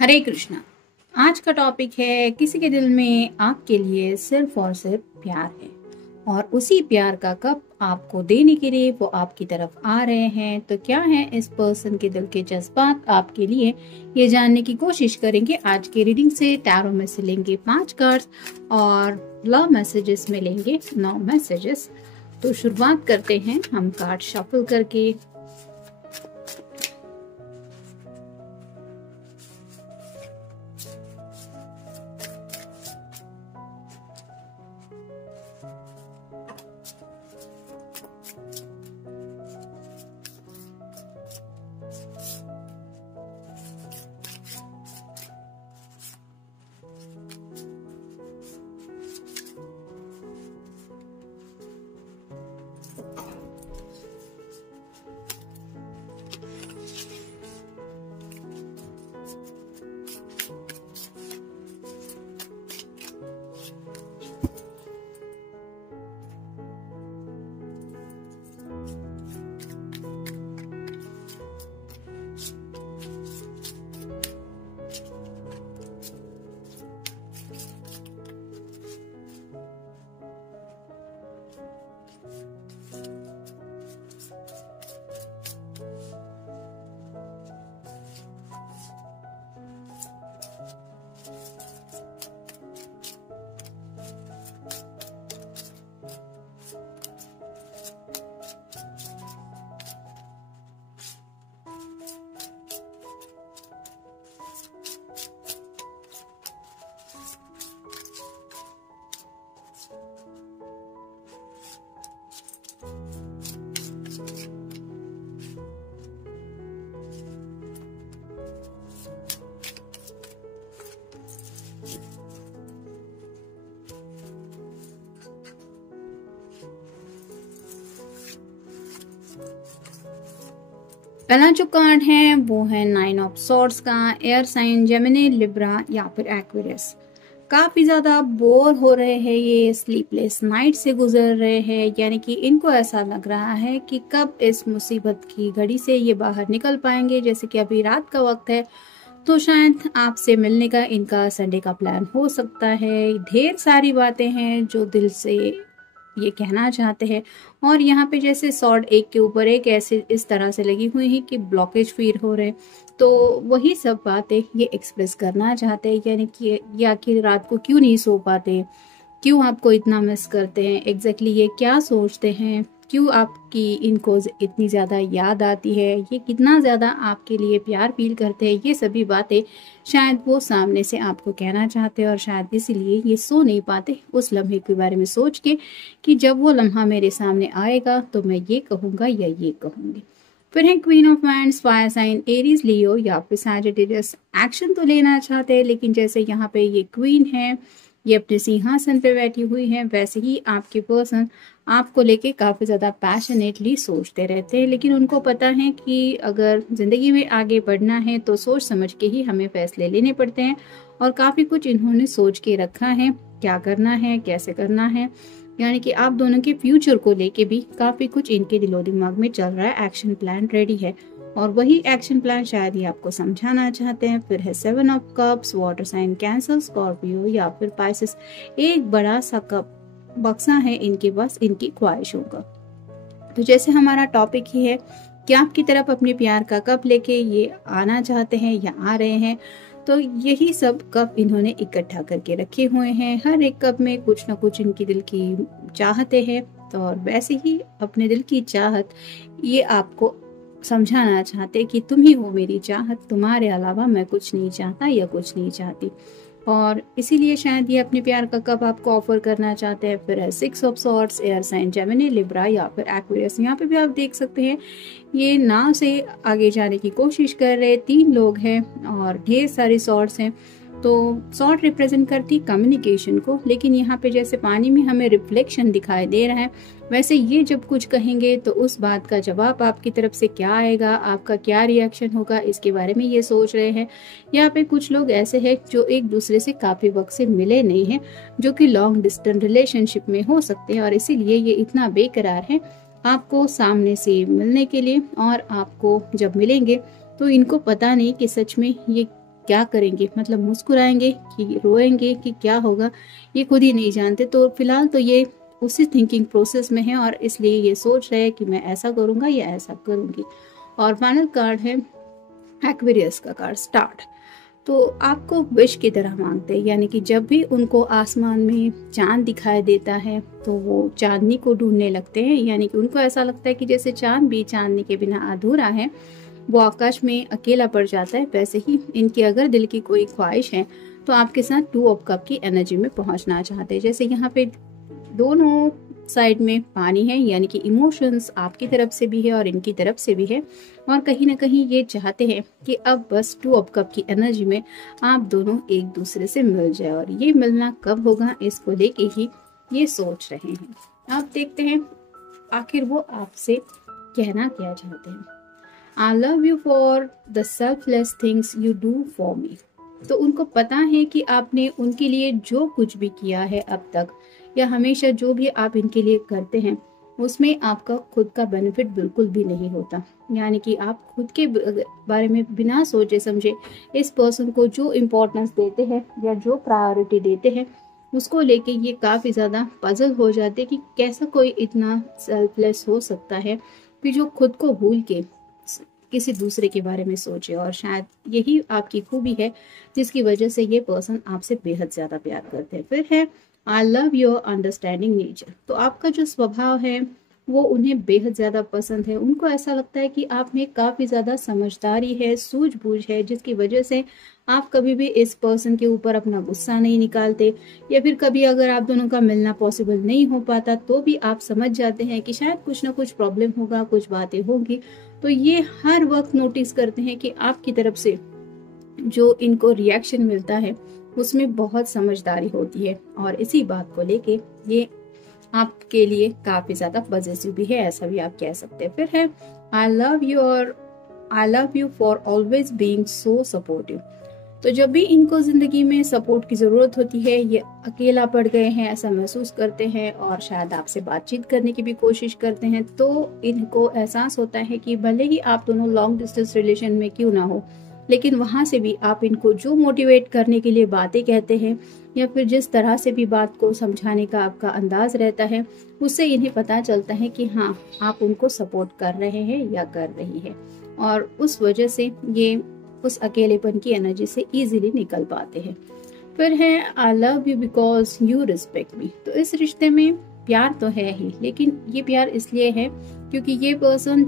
हरे कृष्णा। आज का टॉपिक है किसी के दिल में आपके लिए सिर्फ और सिर्फ प्यार है और उसी प्यार का कप आपको देने के लिए वो आपकी तरफ आ रहे हैं। तो क्या है इस पर्सन के दिल के जज्बात आपके लिए, ये जानने की कोशिश करेंगे आज की रीडिंग से। टैरो में से लेंगे 5 कार्ड्स और लव मैसेजेस में लेंगे 9 मैसेजेस। तो शुरुआत करते हैं हम कार्ड शफल करके। पहला जो कार्ड है वो है 9 ऑफ सॉर्ड्स का। एयर साइन जेमिनी, लिब्रा या फिर एक्वेरियस काफी ज्यादा बोर हो रहे हैं, ये स्लीपलेस नाइट से गुजर रहे हैं, यानी कि इनको ऐसा लग रहा है कि कब इस मुसीबत की घड़ी से ये बाहर निकल पाएंगे। जैसे कि अभी रात का वक्त है तो शायद आपसे मिलने का इनका संडे का प्लान हो सकता है। ढेर सारी बातें हैं जो दिल से ये कहना चाहते हैं और यहाँ पे जैसे सॉर्ड एक के ऊपर एक ऐसे इस तरह से लगी हुई है कि ब्लॉकेज फील हो रहे, तो वही सब बातें ये एक्सप्रेस करना चाहते हैं। यानी कि ये आखिर रात को क्यों नहीं सो पाते, क्यों आपको इतना मिस करते हैं, एग्जैक्टली ये क्या सोचते हैं, क्यों आपकी इनको इतनी ज़्यादा याद आती है, ये कितना ज़्यादा आपके लिए प्यार फील करते हैं, ये सभी बातें शायद वो सामने से आपको कहना चाहते हैं और शायद इसीलिए ये सो नहीं पाते उस लम्हे के बारे में सोच के कि जब वो लम्हा मेरे सामने आएगा तो मैं ये कहूँगा या ये कहूँगी। फिर है queen of wands, fire sign Aries, Leo या फिर सैजिटेरियस। एक्शन तो लेना चाहते हैं लेकिन जैसे यहाँ पे ये क्वीन है, ये अपने सिंहासन पे बैठी हुई है, वैसे ही आपके पर्सन आपको लेके काफ़ी ज़्यादा पैशनेटली सोचते रहते हैं। लेकिन उनको पता है कि अगर ज़िंदगी में आगे बढ़ना है तो सोच समझ के ही हमें फैसले लेने पड़ते हैं और काफ़ी कुछ इन्होंने सोच के रखा है, क्या करना है, कैसे करना है। यानी कि आप दोनों के फ्यूचर को लेके भी काफ़ी कुछ इनके दिलो दिमाग में चल रहा है, एक्शन प्लान रेडी है और वही एक्शन प्लान शायद ही आपको समझाना चाहते हैं। फिर है 7 of cups, water sign Cancer, Scorpio या फिर पाइसेस। एक बड़ा सा कप बक्सा है इनके पास इनकी ख्वाहिशों का। तो जैसे हमारा टॉपिक ही है कि आपकी तरफ अपने प्यार का कप लेके ये आना चाहते हैं या आ रहे हैं, तो यही सब कप इन्होंने इकट्ठा करके रखे हुए हैं। हर एक कप में कुछ ना कुछ इनकी दिल की चाहते हैं, तो और वैसे ही अपने दिल की चाहत ये आपको समझाना चाहते कि तुम ही हो मेरी चाहत, तुम्हारे अलावा मैं कुछ नहीं चाहता या कुछ नहीं चाहती। और इसीलिए शायद ये अपने प्यार का कप आपको ऑफर करना चाहते हैं। फिर है 6 of swords, air sign Gemini, Libra या फिर एक्वेरियस। यहाँ पे भी आप देख सकते हैं ये नाव से आगे जाने की कोशिश कर रहे 3 लोग हैं और ढेर सारे सॉर्ड्स हैं। तो सॉर्ड रिप्रेजेंट करती कम्युनिकेशन को, लेकिन यहाँ पे जैसे पानी में हमें रिफ्लेक्शन दिखाई दे रहा है, वैसे ये जब कुछ कहेंगे तो उस बात का जवाब आपकी तरफ से क्या आएगा, आपका क्या रिएक्शन होगा, इसके बारे में ये सोच रहे हैं। यहाँ पे कुछ लोग ऐसे हैं जो एक दूसरे से काफ़ी वक्त से मिले नहीं हैं, जो कि लॉन्ग डिस्टेंस रिलेशनशिप में हो सकते हैं और इसीलिए ये इतना बेकरार है आपको सामने से मिलने के लिए। और आपको जब मिलेंगे तो इनको पता नहीं कि सच में ये क्या करेंगे, मतलब मुस्कुराएंगे कि रोएंगे कि क्या होगा, ये खुद ही नहीं जानते। तो फिलहाल तो ये उसी थिंकिंग प्रोसेस में है और इसलिए ये सोच रहे हैं कि मैं ऐसा करूँगा या ऐसा करूँगी। और फाइनल कार्ड है एक्वेरियस का कार्ड, स्टार्ट। तो आपको विश की तरह मांगते हैं, यानी कि जब भी उनको आसमान में चांद दिखाई देता है तो वो चांदनी को ढूंढने लगते हैं, यानी कि उनको ऐसा लगता है कि जैसे चांद भी चांदनी के बिना अधूरा है, वो आकाश में अकेला पड़ जाता है। वैसे ही इनकी अगर दिल की कोई ख्वाहिश है तो आपके साथ 2 ऑफ कप की एनर्जी में पहुंचना चाहते हैं। जैसे यहाँ पे दोनों साइड में पानी है, यानी कि इमोशंस आपकी तरफ से भी है और इनकी तरफ से भी है, और कहीं ना कहीं ये चाहते हैं कि अब बस 2 ऑफ कप की एनर्जी में आप दोनों एक दूसरे से मिल जाए। और ये मिलना कब होगा इसको लेके ही ये सोच रहे हैं। आप देखते हैं आखिर वो आपसे कहना क्या चाहते हैं। आई love you for the selfless things you do for me. तो उनको पता है कि आपने उनके लिए जो कुछ भी किया है अब तक, या हमेशा जो भी आप इनके लिए करते हैं, उसमें आपका खुद का बेनिफिट बिल्कुल भी नहीं होता। यानी कि आप खुद के बारे में बिना सोचे समझे इस पर्सन को जो इम्पोर्टेंस देते हैं या जो प्रायोरिटी देते हैं, उसको लेके ये काफ़ी ज़्यादा पजल हो जाते कि कैसा कोई इतना सेल्फलेस हो सकता है कि जो खुद को भूल के किसी दूसरे के बारे में सोचे। और शायद यही आपकी खूबी है जिसकी वजह से ये पर्सन आपसे बेहद ज़्यादा प्यार करते हैं। फिर है I love your understanding nature. तो आपका जो स्वभाव है वो उन्हें बेहद ज़्यादा पसंद है। उनको ऐसा लगता है कि आप में काफ़ी ज़्यादा समझदारी है, सूझबूझ है, जिसकी वजह से आप कभी भी इस पर्सन के ऊपर अपना गुस्सा नहीं निकालते, या फिर कभी अगर आप दोनों का मिलना पॉसिबल नहीं हो पाता तो भी आप समझ जाते हैं कि शायद कुछ ना कुछ प्रॉब्लम होगा, कुछ बातें होंगी। तो ये हर वक्त नोटिस करते हैं कि आपकी तरफ से जो इनको रिएक्शन मिलता है उसमें बहुत समझदारी होती है, और इसी बात को लेके ये आपके लिए काफी ज्यादा पॉजिटिव भी है, ऐसा भी आप कह सकते हैं। फिर है I love you for always being so supportive. तो जब भी इनको जिंदगी में सपोर्ट की जरूरत होती है, ये अकेला पड़ गए हैं ऐसा महसूस करते हैं और शायद आपसे बातचीत करने की भी कोशिश करते हैं, तो इनको एहसास होता है कि भले ही आप दोनों लॉन्ग डिस्टेंस रिलेशन में क्यों ना हो, लेकिन वहां से भी आप इनको जो मोटिवेट करने के लिए बातें कहते हैं, या फिर जिस तरह से भी बात को समझाने का आपका अंदाज रहता है, उससे इन्हें पता चलता है कि हाँ, आप उनको सपोर्ट कर रहे हैं या कर रही है, और उस वजह से ये उस अकेलेपन की एनर्जी से इजीली निकल पाते हैं। फिर है I love you because you respect मी। तो इस रिश्ते में प्यार तो है ही, लेकिन ये प्यार इसलिए है क्योंकि ये पर्सन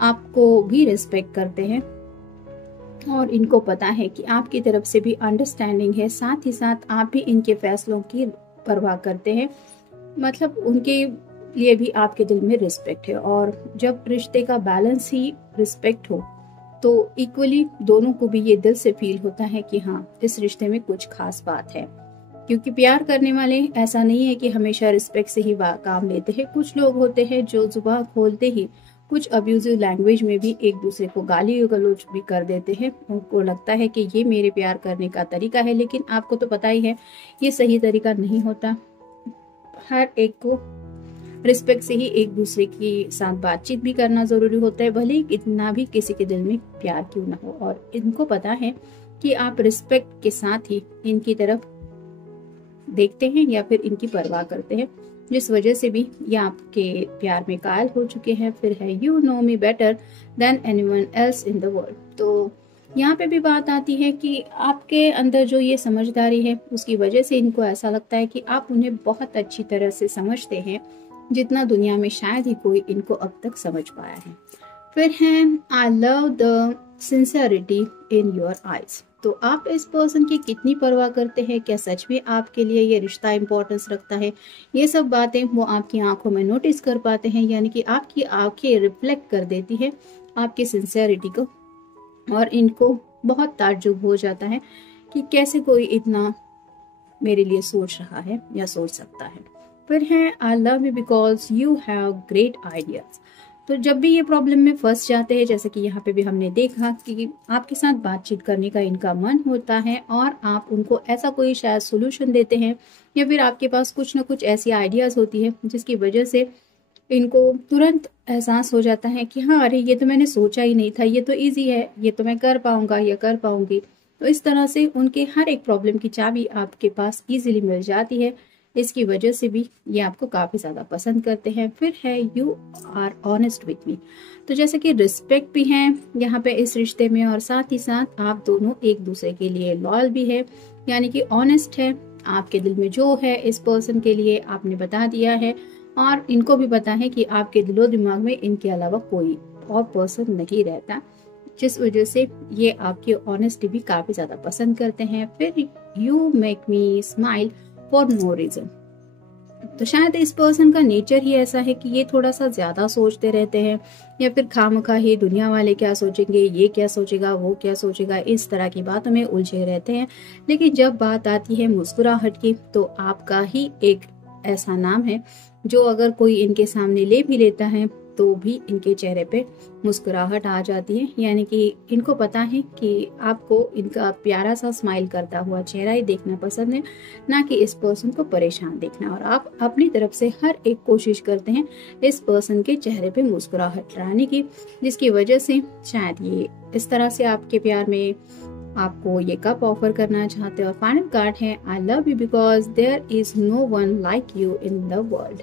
आपको भी रिस्पेक्ट करते हैं और इनको पता है कि आपकी तरफ से भी अंडरस्टैंडिंग है, साथ ही साथ आप भी इनके फैसलों की परवाह करते हैं। मतलब उनके लिए भी आपके दिल में रिस्पेक्ट है, और जब रिश्ते का बैलेंस ही रिस्पेक्ट हो तो इक्वली दोनों को भी ये दिल से फील होता है कि हाँ, इस रिश्ते में कुछ खास बात है। क्योंकि प्यार करने वाले ऐसा नहीं है कि हमेशा रिस्पेक्ट से ही काम लेते हैं। कुछ लोग होते हैं जो जुबान खोलते ही कुछ अब्यूजिव लैंग्वेज में भी एक दूसरे को गाली गलौज भी कर देते हैं। उनको लगता है कि ये मेरे प्यार करने का तरीका है, लेकिन आपको तो पता ही है ये सही तरीका नहीं होता। हर एक को रिस्पेक्ट से ही एक दूसरे के साथ बातचीत भी करना जरूरी होता है, भले ही कितना भी किसी के दिल में प्यार क्यों ना हो। और इनको पता है कि आप रिस्पेक्ट के साथ ही इनकी तरफ देखते हैं या फिर इनकी परवाह करते हैं, जिस वजह से भी ये आपके प्यार में कायल हो चुके हैं। फिर है you know me better than anyone else in the world. तो यहाँ पे भी बात आती है कि आपके अंदर जो ये समझदारी है उसकी वजह से इनको ऐसा लगता है कि आप उन्हें बहुत अच्छी तरह से समझते हैं, जितना दुनिया में शायद ही कोई इनको अब तक समझ पाया है। फिर है I love the sincerity in your eyes. तो आप इस पर्सन की कितनी परवाह करते हैं, क्या सच में आपके लिए ये रिश्ता इंपॉर्टेंस रखता है, ये सब बातें वो आपकी आंखों में नोटिस कर पाते हैं। यानी कि आपकी आंखें रिफ्लेक्ट कर देती है आपकी सिंसियरिटी को, और इनको बहुत ताज्जुब हो जाता है कि कैसे कोई इतना मेरे लिए सोच रहा है या सोच सकता है। फिर है I love you because you have great ideas. तो जब भी ये प्रॉब्लम में फंस जाते हैं, जैसे कि यहाँ पे भी हमने देखा कि आपके साथ बातचीत करने का इनका मन होता है और आप उनको ऐसा कोई शायद सोल्यूशन देते हैं, या फिर आपके पास कुछ ना कुछ ऐसी आइडियाज होती है जिसकी वजह से इनको तुरंत एहसास हो जाता है कि हाँ अरे ये तो मैंने सोचा ही नहीं था, ये तो इजी है, ये तो मैं कर पाऊंगा या कर पाऊंगी। तो इस तरह से उनके हर एक प्रॉब्लम की चाबी आपके पास इजीली मिल जाती है। इसकी वजह से भी ये आपको काफ़ी ज़्यादा पसंद करते हैं। फिर है you are honest with me. तो जैसे कि रिस्पेक्ट भी है यहाँ पे इस रिश्ते में, और साथ ही साथ आप दोनों एक दूसरे के लिए लॉयल भी है, यानी कि ऑनेस्ट है। आपके दिल में जो है इस पर्सन के लिए आपने बता दिया है, और इनको भी पता है कि आपके दिलो दिमाग में इनके अलावा कोई और पर्सन नहीं रहता, जिस वजह से ये आपकी ऑनेस्टी भी काफ़ी ज़्यादा पसंद करते हैं। फिर you make me smile for no reason. तो शायद इस पर्सन का नेचर ही ऐसा है कि ये थोड़ा सा ज़्यादा सोचते रहते हैं, या फिर खामखा ही दुनिया वाले क्या सोचेंगे, ये क्या सोचेगा, वो क्या सोचेगा, इस तरह की बातों में उलझे रहते हैं। लेकिन जब बात आती है मुस्कुराहट की, तो आपका ही एक ऐसा नाम है जो अगर कोई इनके सामने ले भी लेता है तो भी इनके चेहरे पे मुस्कुराहट आ जाती है। यानी कि इनको पता है कि आपको इनका प्यारा सा स्माइल करता हुआ चेहरा ही देखना पसंद है, ना कि इस पर्सन को परेशान देखना। और आप अपनी तरफ से हर एक कोशिश करते हैं इस पर्सन के चेहरे पे मुस्कुराहट लाने की, जिसकी वजह से शायद ये इस तरह से आपके प्यार में आपको ये कप ऑफर करना चाहते हैं। और फाइनल कार्ड है I love you because there is no one like you in the world.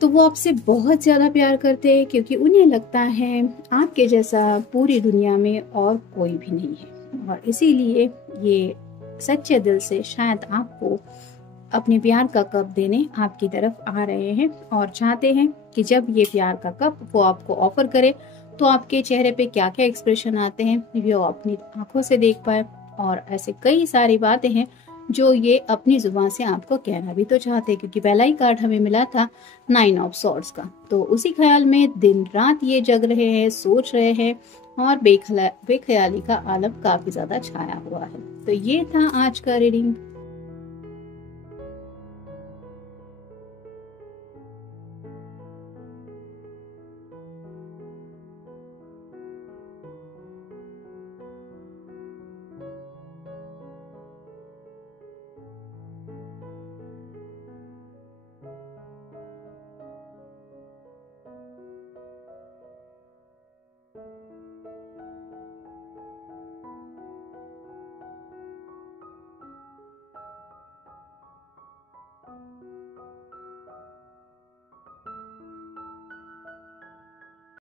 तो वो आपसे बहुत ज़्यादा प्यार करते हैं, क्योंकि उन्हें लगता है आपके जैसा पूरी दुनिया में और कोई भी नहीं है। और इसीलिए ये सच्चे दिल से शायद आपको अपने प्यार का कप देने आपकी तरफ आ रहे हैं, और चाहते हैं कि जब ये प्यार का कप वो आपको ऑफर करे तो आपके चेहरे पे क्या क्या एक्सप्रेशन आते हैं ये वो अपनी आंखों से देख पाए। और ऐसे कई सारी बातें हैं जो ये अपनी जुबान से आपको कहना भी तो चाहते हैं, क्योंकि पहला ही कार्ड हमें मिला था 9 ऑफ सॉर्ड्स का। तो उसी ख्याल में दिन रात ये जग रहे हैं, सोच रहे हैं, और बेख्याली का आलम काफी ज्यादा छाया हुआ है। तो ये था आज का रीडिंग।